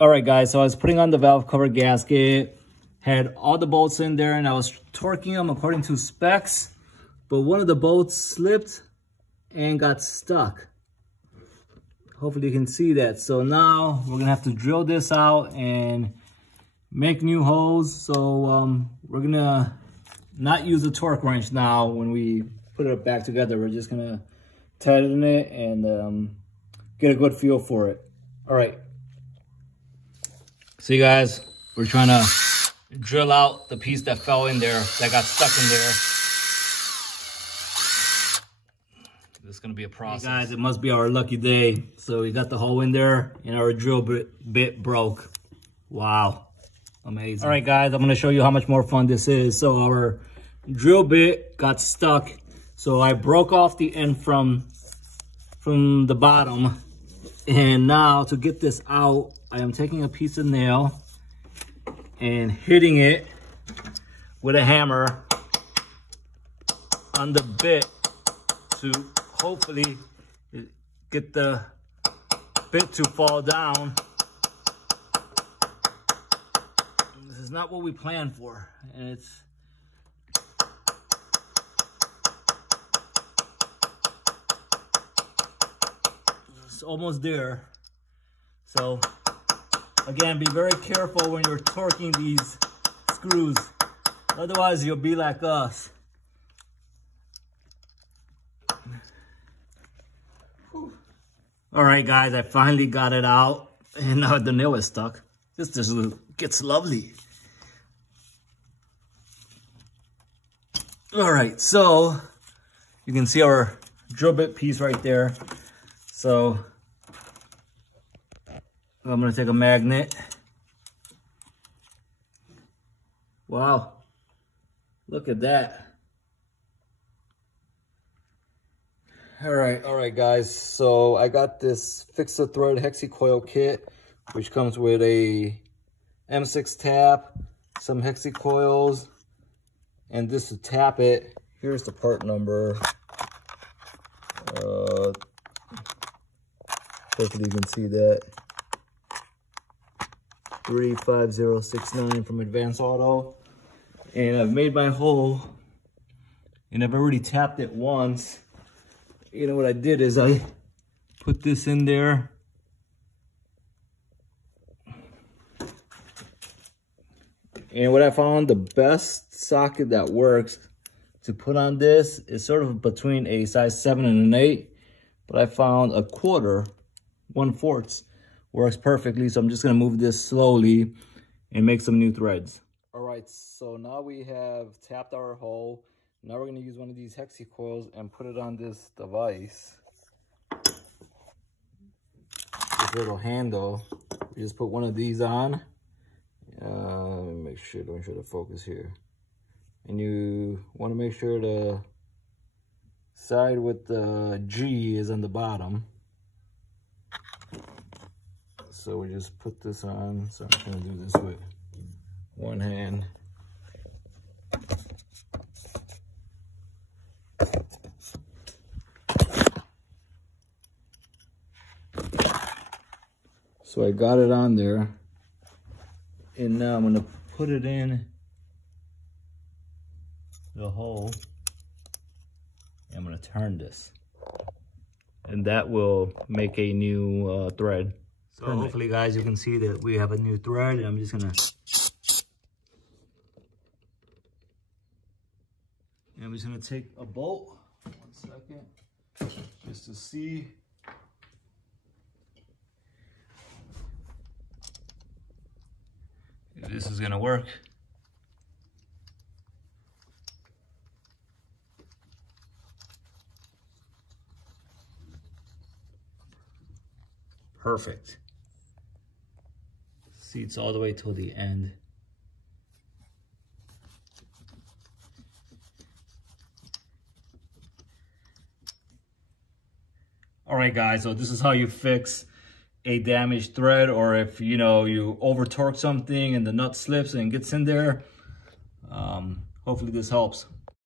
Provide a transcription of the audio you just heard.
All right, guys, so I was putting on the valve cover gasket, had all the bolts in there, and I was torquing them according to specs, but one of the bolts slipped and got stuck. Hopefully you can see that. So now we're gonna have to drill this out and make new holes. So we're gonna not use the torque wrench now when we put it back together. We're just gonna tighten it and get a good feel for it. All right. See, guys, we're trying to drill out the piece that fell in there, that got stuck in there. This is gonna be a process. Hey guys, it must be our lucky day. So we got the hole in there and our drill bit broke. Wow, amazing. All right, guys, I'm gonna show you how much more fun this is. So our drill bit got stuck. So I broke off the end from the bottom. And now to get this out, I am taking a piece of nail and hitting it with a hammer on the bit to hopefully get the bit to fall down. This is not what we planned for, and it's almost there. So again, be very careful when you're torquing these screws, otherwise you'll be like us. All right, guys, I finally got it out, and now the nail is stuck. This just gets lovely. All right, so you can see our drill bit piece right there. So I'm gonna take a magnet. Wow, look at that. All right, guys. So I got this fix the thread HeliCoil kit, which comes with a M6 tap, some HeliCoils, and this to tap it. Here's the part number. Hopefully you can see that. 35069 from Advanced Auto. And I've made my hole, and I've already tapped it once. You know what I did is I put this in there. And what I found, the best socket that works to put on this is sort of between a size 7 and an 8. But I found a 1/4 works perfectly. So I'm just gonna move this slowly and make some new threads. All right, so now we have tapped our hole. Now we're gonna use one of these HeliCoils and put it on this device. This little handle. We just put one of these on. Make sure to focus here. And you want to make sure the side with the G is on the bottom. So we just put this on. So I'm gonna do this with one hand. So I got it on there, and now I'm gonna put it in the hole, and I'm gonna turn this, and that will make a new thread. So hopefully, guys, you can see that we have a new thread, and I'm just gonna take a bolt. 1 second, just to see. If this is gonna work. Perfect. Seats all the way till the end. All right, guys, so this is how you fix a damaged thread, or if you over torque something and the nut slips and gets in there. Hopefully this helps.